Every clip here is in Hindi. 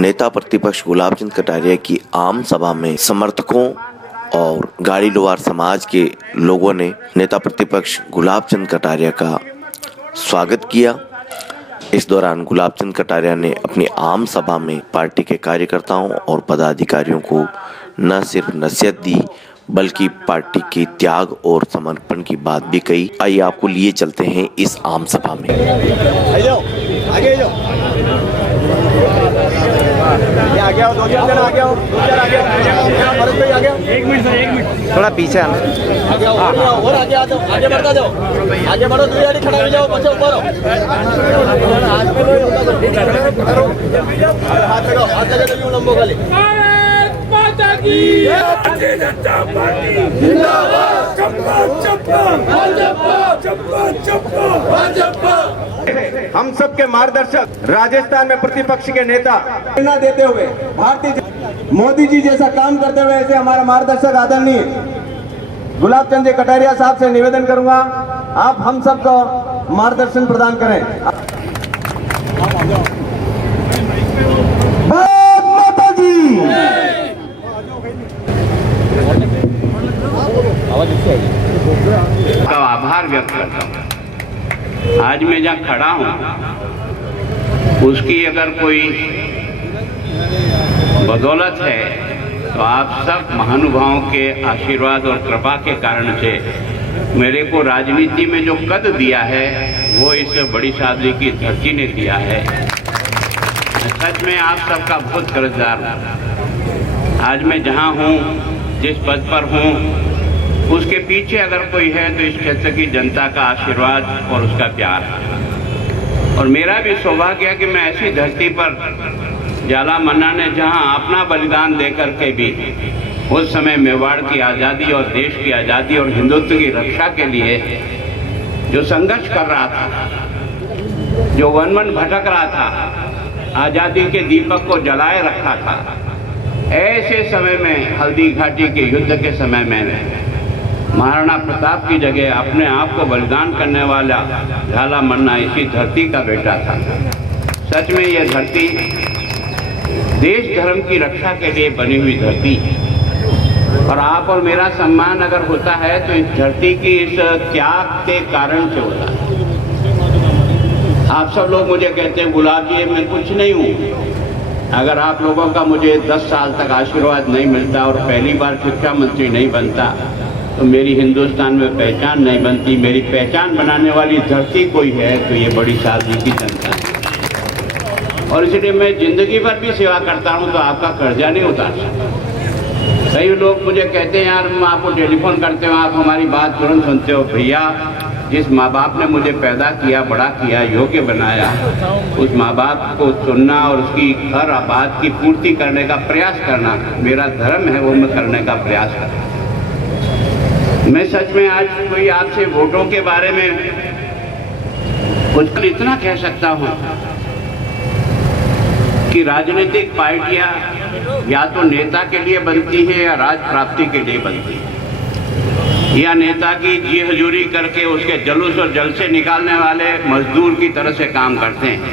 नेता प्रतिपक्ष गुलाब चंद कटारिया की आम सभा में समर्थकों और गाड़ी लोहार समाज के लोगों ने नेता प्रतिपक्ष गुलाब चंद कटारिया का स्वागत किया। इस दौरान गुलाब चंद कटारिया ने अपनी आम सभा में पार्टी के कार्यकर्ताओं और पदाधिकारियों को न सिर्फ नसीहत दी बल्कि पार्टी के त्याग और समर्पण की बात भी कही। आइए आपको लिए चलते हैं इस आम सभा में। आगे आओ, 2-4 जन आगे आओ, 2-4 आगे आओ, भरत भाई आगे आओ। 1 मिनट सर, 1 मिनट थोड़ा पीछे आना। आगे आओ, और आगे आ जाओ, आगे बढ़ता जाओ, आगे बढ़ो, 2 गाड़ी खड़ा हो जाओ, बच्चे ऊपर हो। हाथ लगाओ, हाथ लगा दो लंबो खाली। माता की भारतीय जनता पार्टी जिंदाबाद। चप्पा चप्पा भाजपा, चप्पा चप्पा भाजपा। हम सबके मार्गदर्शक राजस्थान में प्रतिपक्ष के नेता प्रेरणा देते हुए भारतीय मोदी जी जैसा काम करते हुए ऐसे हमारा मार्गदर्शक आदरणीय गुलाब चंद कटारिया साहब से निवेदन करूंगा, आप हम सबको मार्गदर्शन प्रदान करें। भारत माता की का आभार व्यक्त करता हूँ। आज मैं जहाँ खड़ा हूँ उसकी अगर कोई बदौलत है तो आप सब महानुभावों के आशीर्वाद और कृपा के कारण से मेरे को राजनीति में जो कद दिया है वो इस बड़ी शादी की धरती ने दिया है। सच में आप सबका बहुत कर्जदार हूँ। आज मैं जहाँ हूँ, जिस पद पर हूँ, उसके पीछे अगर कोई है तो इस क्षेत्र की जनता का आशीर्वाद और उसका प्यार। और मेरा भी सौभाग्य है कि मैं ऐसी धरती पर जाला मन्ना ने जहां अपना बलिदान देकर के भी उस समय मेवाड़ की आज़ादी और देश की आज़ादी और हिंदुत्व की रक्षा के लिए जो संघर्ष कर रहा था, जो वन वन भटक रहा था, आज़ादी के दीपक को जलाए रखा था, ऐसे समय में हल्दी घाटी के युद्ध के समय में महाराणा प्रताप की जगह अपने आप को बलिदान करने वाला झाला मन्ना इसी धरती का बेटा था। सच में यह धरती देश धर्म की रक्षा के लिए बनी हुई धरती है और आप और मेरा सम्मान अगर होता है तो इस धरती की इस त्याग के कारण से होता है। आप सब लोग मुझे कहते हैं गुलाब जी मैं कुछ नहीं हूँ। अगर आप लोगों का मुझे 10 साल तक आशीर्वाद नहीं मिलता और पहली बार शिक्षा मंत्री नहीं बनता तो मेरी हिंदुस्तान में पहचान नहीं बनती। मेरी पहचान बनाने वाली धरती कोई है तो ये बड़ी शादी की जनता है। और इसलिए मैं जिंदगी भर भी सेवा करता हूँ तो आपका कर्जा नहीं उतारता। कई लोग मुझे कहते हैं यार मैं आपको टेलीफोन करते हो, आप हमारी बात तुरंत सुनते हो। भैया, जिस माँ बाप ने मुझे पैदा किया, बड़ा किया, योग्य बनाया, उस माँ बाप को सुनना और उसकी हर बात की पूर्ति करने का प्रयास करना मेरा धर्म है, वो मैं करने का प्रयास करता। मैं सच में आज कोई आपसे वोटों के बारे में कुछ इतना कह सकता हूं कि राजनीतिक पार्टियां या तो नेता के लिए बनती है या राज प्राप्ति के लिए बनती है, या नेता की जी हजूरी करके उसके जुलूस और जलसे निकालने वाले मजदूर की तरह से काम करते हैं।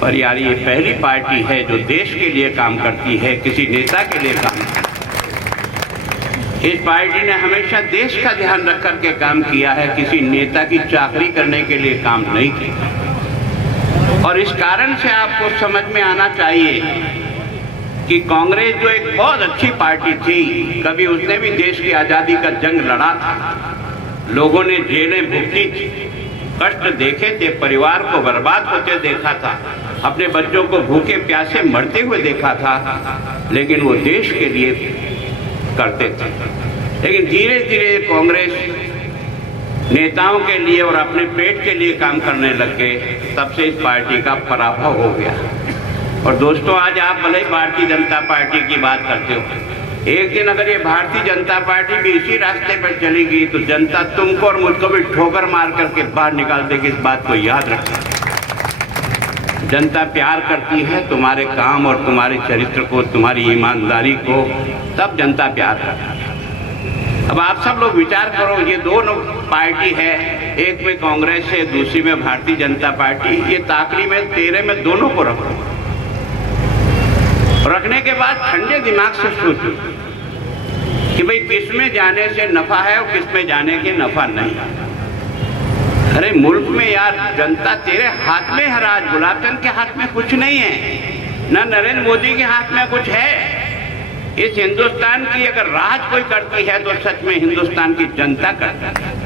पर यार ये पहली पार्टी है जो देश के लिए काम करती है, किसी नेता के लिए काम करती है। इस पार्टी ने हमेशा देश का ध्यान रख कर के काम किया है, किसी नेता की चाकरी करने के लिए काम नहीं किया। और इस कारण से आपको समझ में आना चाहिए कि कांग्रेस जो एक बहुत अच्छी पार्टी थी, कभी उसने भी देश की आज़ादी का जंग लड़ा था, लोगों ने जेलें भुगती थी, कष्ट देखे थे, परिवार को बर्बाद होते देखा था, अपने बच्चों को भूखे प्यासे मरते हुए देखा था, लेकिन वो देश के लिए करते थे। लेकिन धीरे धीरे कांग्रेस नेताओं के लिए और अपने पेट के लिए काम करने लग गए, तब से इस पार्टी का पराभव हो गया। और दोस्तों, आज आप भले ही भारतीय जनता पार्टी की बात करते हो, एक दिन अगर ये भारतीय जनता पार्टी भी इसी रास्ते पर चलेगी तो जनता तुमको और मुझको भी ठोकर मार करके बाहर निकाल देगी। इस बात को याद रखना। जनता प्यार करती है तुम्हारे काम और तुम्हारे चरित्र को, तुम्हारी ईमानदारी को, तब जनता प्यार करती है। अब आप सब लोग विचार करो, ये दोनों पार्टी है, एक में कांग्रेस है, दूसरी में भारतीय जनता पार्टी। ये ताकरी में 13 में दोनों को रखो। रखने के बाद ठंडे दिमाग से सोचो कि भाई किस में जाने से नफा है और किस में जाने के नफा नहीं। अरे मुल्क में यार जनता तेरे हाथ में है राज, गुलाब चंद के हाथ में कुछ नहीं है, ना नरेंद्र मोदी के हाथ में कुछ है। इस हिंदुस्तान की अगर राज कोई करती है तो सच में हिंदुस्तान की जनता करती है।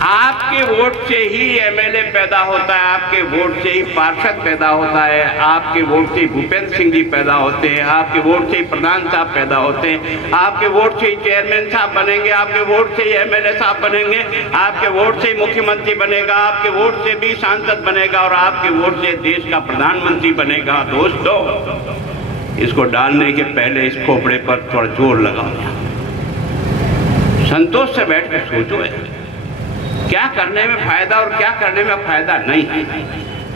आपके वोट से ही एमएलए पैदा होता है, आपके वोट से ही पार्षद पैदा होता है, आपके वोट से ही भूपेंद्र सिंह जी पैदा होते हैं, आपके वोट से ही प्रधान साहब पैदा होते हैं, आपके वोट से ही चेयरमैन साहब बनेंगे, आपके वोट से ही एमएलए साहब बनेंगे, आपके वोट से ही मुख्यमंत्री बनेगा, आपके वोट से भी सांसद बनेगा और आपके वोट से देश का प्रधानमंत्री बनेगा। दोस्तों, इसको डालने के पहले इस खोपड़े पर थोड़ा जोर लगाओ, संतोष से बैठ कर सोचो क्या करने में फायदा और क्या करने में फायदा नहीं है,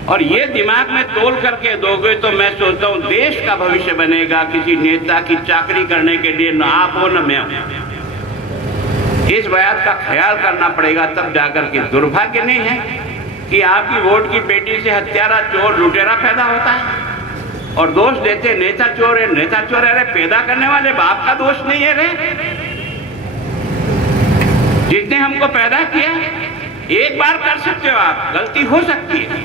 और ये दिमाग में तोल करके दोगे तो मैं सोचता हूँ देश का भविष्य बनेगा। किसी नेता की चाकरी करने के लिए न आप हो न मैं हो, इस बात का ख्याल करना पड़ेगा, तब जाकर के। दुर्भाग्य नहीं है कि आपकी वोट की बेटी से हत्यारा, चोर, लुटेरा पैदा होता है और दोष देते नेता चोर है, नेता चोर है। अरे पैदा करने वाले बाप का दोष नहीं है रे, जिसने हमको पैदा किया। एक बार कर सकते हो आप, गलती हो सकती है,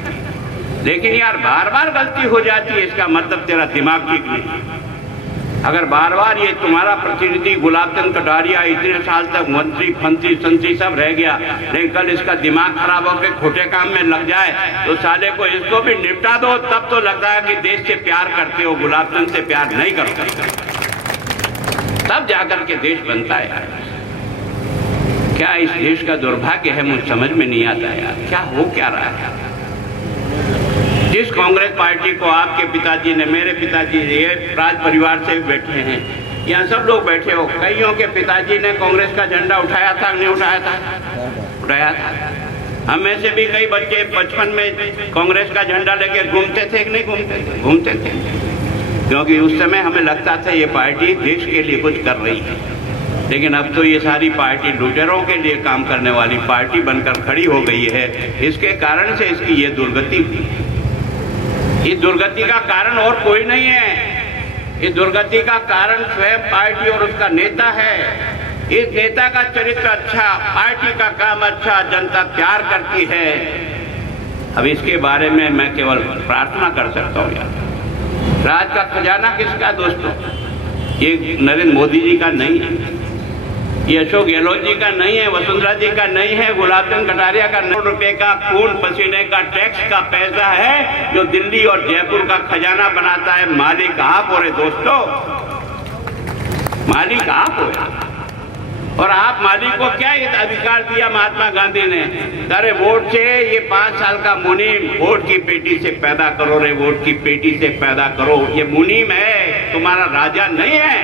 लेकिन यार बार बार गलती हो जाती है, इसका मतलब तेरा दिमाग ठीक नहीं। अगर बार बार ये तुम्हारा प्रतिनिधि गुलाब चंद कटारिया इतने साल तक मंत्री फंत्री संत्री सब रह गया, लेकिन कल इसका दिमाग खराब होकर खोटे काम में लग जाए तो साले को इसको भी निपटा दो, तब तो लगता है कि देश से प्यार करते हो, गुलाब चंद से प्यार नहीं करते, तब जाकर के देश बनता है यार। क्या इस देश का दुर्भाग्य है, मुझे समझ में नहीं आता यार, क्या हो क्या रहा है। जिस कांग्रेस पार्टी को आपके पिताजी ने, मेरे पिताजी ये राज परिवार से बैठे हैं, यहाँ सब लोग बैठे हो, कईयों के पिताजी ने कांग्रेस का झंडा उठाया था नहीं उठाया था? उठाया था। हम में से भी कई बच्चे बचपन में कांग्रेस का झंडा लेके घूमते थे कि नहीं घूमते थे? घूमते थे, क्योंकि उस समय हमें लगता था ये पार्टी देश के लिए कुछ कर रही है। लेकिन अब तो ये सारी पार्टी लुटेरों के लिए काम करने वाली पार्टी बनकर खड़ी हो गई है। इसके कारण से इसकी ये दुर्गति हुई। इस दुर्गति का कारण और कोई नहीं है, इस दुर्गति का कारण स्वयं पार्टी और उसका नेता है। इस नेता का चरित्र अच्छा, पार्टी का काम अच्छा, जनता प्यार करती है। अब इसके बारे में मैं केवल प्रार्थना कर सकता हूँ यार, राज का खजाना किसका दोस्तों? ये नरेंद्र मोदी जी का नहीं है, ये अशोक गहलोत जी का नहीं है, वसुंधरा जी का नहीं है, गुलाब चंद कटारिया का नहीं। रुपए का खून पसीने का टैक्स का पैसा है जो दिल्ली और जयपुर का खजाना बनाता है। मालिक आप हो रे दोस्तों, मालिक आप हो। और आप मालिक को क्या ये अधिकार दिया महात्मा गांधी ने? अरे वोट से ये 5 साल का मुनीम, वोट की पेटी से पैदा करो रे, वोट की पेटी से पैदा करो। ये मुनीम है, तुम्हारा राजा नहीं है,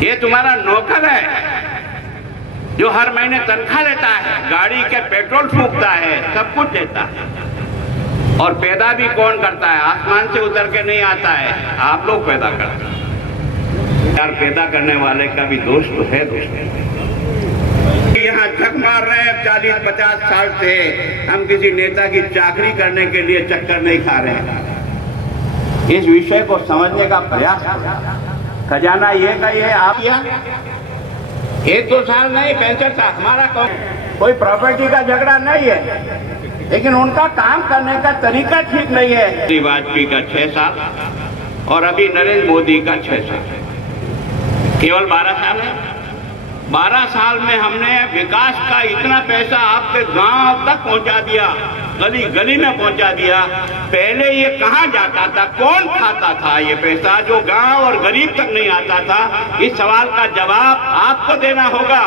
ये तुम्हारा नौकर है जो हर महीने तनख्वाह लेता है, गाड़ी के पेट्रोल फूकता है, सब कुछ देता है। और पैदा भी कौन करता है? आसमान से उतर के नहीं आता है, आप लोग पैदा करते हैं यार। पैदा करने वाले का भी दोष तो है दोस्तों। यहाँ झक मार रहे हैं 40-50 साल से, हम किसी नेता की चाकरी करने के लिए चक्कर नहीं खा रहे हैं। इस विषय को समझने का प्रयास करो। खजाना ये का ये आप किया 1-2 साल नहीं, 65 साल। हमारा कोई प्रॉपर्टी का झगड़ा नहीं है, लेकिन उनका काम करने का तरीका ठीक नहीं है। वाजपेयी का 6 साल और अभी नरेंद्र मोदी का 6 साल, केवल 12 साल है। 12 साल में हमने विकास का इतना पैसा आपके गांव तक पहुंचा दिया, गली गली में पहुंचा दिया। पहले ये कहां जाता था, कौन खाता था ये पैसा जो गांव और गरीब तक नहीं आता था? इस सवाल का जवाब आपको देना होगा।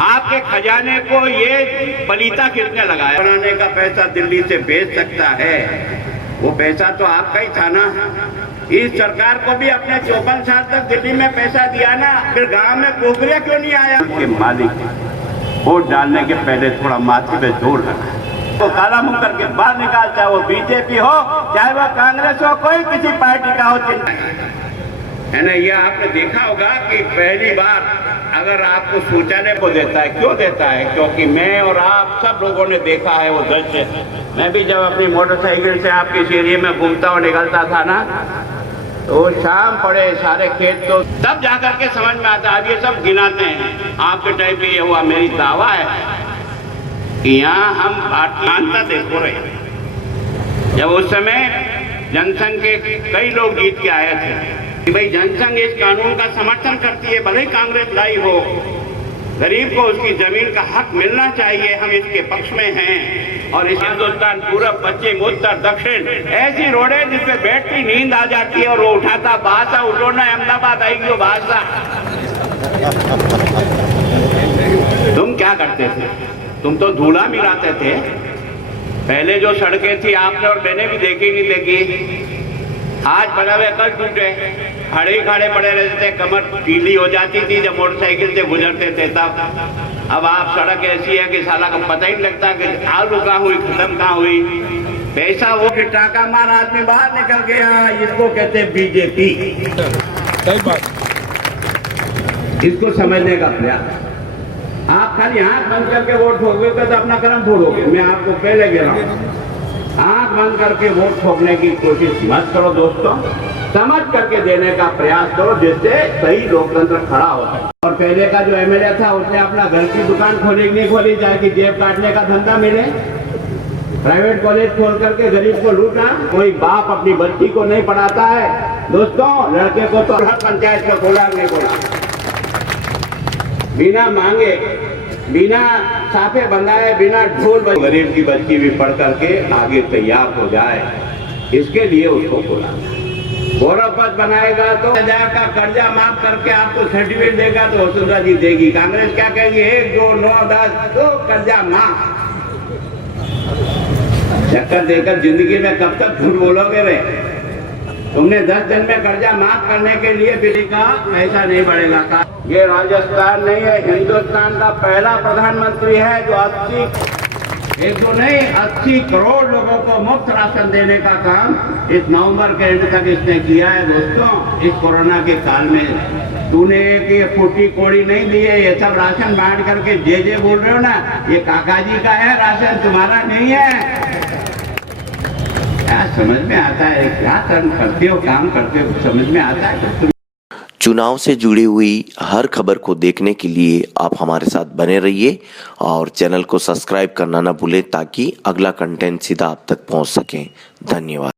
आपके खजाने को ये पलीता किसने लगाया? बनाने का पैसा दिल्ली से भेज सकता है, वो पैसा तो आपका ही था ना। इस सरकार को भी अपने 54 साल तक दिल्ली में पैसा दिया ना, फिर गांव में पोखरिया क्यों नहीं आया? के मालिक वोट डालने के पहले थोड़ा माथे पे जोर लगा, तो काला मुंह करके बाहर निकाल, चाहे वो बीजेपी हो चाहे वो कांग्रेस हो, कोई किसी पार्टी का हो, चिंता है ना। ये आपने देखा होगा कि पहली बार अगर आपको सोचने को देता है, क्यों देता है? क्योंकि मैं और आप सब लोगों ने देखा है वो दृश्य। मैं भी जब अपनी मोटरसाइकिल से आपके इस एरिया में घूमता हुआ निकलता था ना, तो शाम पड़े सारे खेत, तो तब जाकर के समझ में आता है। अब ये सब गिनाते हैं, आपके टाइम पे ये हुआ। मेरी दावा है कि यहाँ हम भारतीयता देखो रहे। जब उस समय जनसंघ के कई लोग जीत के आए थे कि भाई जनसंघ इस कानून का समर्थन करती है, भले ही कांग्रेस लाई हो, गरीब को उसकी जमीन का हक मिलना चाहिए, हम इसके पक्ष में हैं। और इस हिंदुस्तान पूरब, पश्चिम, उत्तर, दक्षिण ऐसी रोडे जिसपे बैठती नींद आ जाती है और वो उठाता बादशाह, उठो ना अहमदाबाद आएगी वो बादशाह। तुम क्या करते थे? तुम तो धूला मिलाते थे। पहले जो सड़कें थी आपने और मैंने भी देखी नहीं देखी, आज बना हुए कल टूटे, खड़े ही खड़े पड़े रहते थे, कमर पीली हो जाती थी जब मोटरसाइकिल से गुजरते थे तब। अब आप सड़क ऐसी है कि साला को पता ही नहीं लगता कि आलू कहाँ हुई, खत्म कहाँ हुई। पैसा वो कि टाका मार आदमी बाहर निकल गया, इसको कहते हैं बीजेपी। सही बात। इसको समझने का प्रयास। आप खाली आंख बंद करके वोट ठोकोगे तो अपना कर्म फोड़ोगे। मैं आपको पहले कह रहा हूँ, आंख बंद करके वोट ठोकने की कोशिश मत करो दोस्तों, समझ करके देने का प्रयास करो जिससे सही लोकतंत्र खड़ा होता है। और पहले का जो एमएलए था उसने अपना घर की दुकान खोली नहीं खोली, चाहे कि जेब काटने का धंधा मिले, प्राइवेट कॉलेज खोल करके गरीब को लूटा। कोई बाप अपनी बच्ची को नहीं पढ़ाता है दोस्तों, लड़के को तो हर पंचायत में खोला नहीं खोला, बिना मांगे, बिना साफे बंधाए, बिना ढोल बजाए गरीब की बच्ची भी पढ़ करके आगे तैयार हो जाए, इसके लिए उसको खोला। गौरव पथ बनाएगा तो 1000 का कर्जा माफ करके आपको सर्टिफिकेट देगा तो वसुंधरा जी देगी। कांग्रेस क्या कहेगी? 1, 2, 9, 10 तो कर्जा माफ। चक्कर देकर जिंदगी में कब तक झूठ बोलोगे रे? तुमने 10 दिन में कर्जा माफ करने के लिए बिजली का पैसा नहीं बढ़ेगा। ये राजस्थान नहीं है, हिंदुस्तान का पहला प्रधानमंत्री है जो 80 करोड़ लोगों को मुफ्त राशन देने का काम इस नवंबर के एंड तक इसने किया है। दोस्तों, इस कोरोना के काल में तूने एक फूटी कोड़ी नहीं दी है, ये सब राशन बांट करके जे बोल रहे हो ना, ये काका जी का है राशन, तुम्हारा नहीं है। क्या समझ में आता है? क्या करते हो, काम करते हो, समझ में आता है? चुनाव से जुड़ी हुई हर खबर को देखने के लिए आप हमारे साथ बने रहिए और चैनल को सब्सक्राइब करना ना भूलें ताकि अगला कंटेंट सीधा आप तक पहुंच सके। धन्यवाद।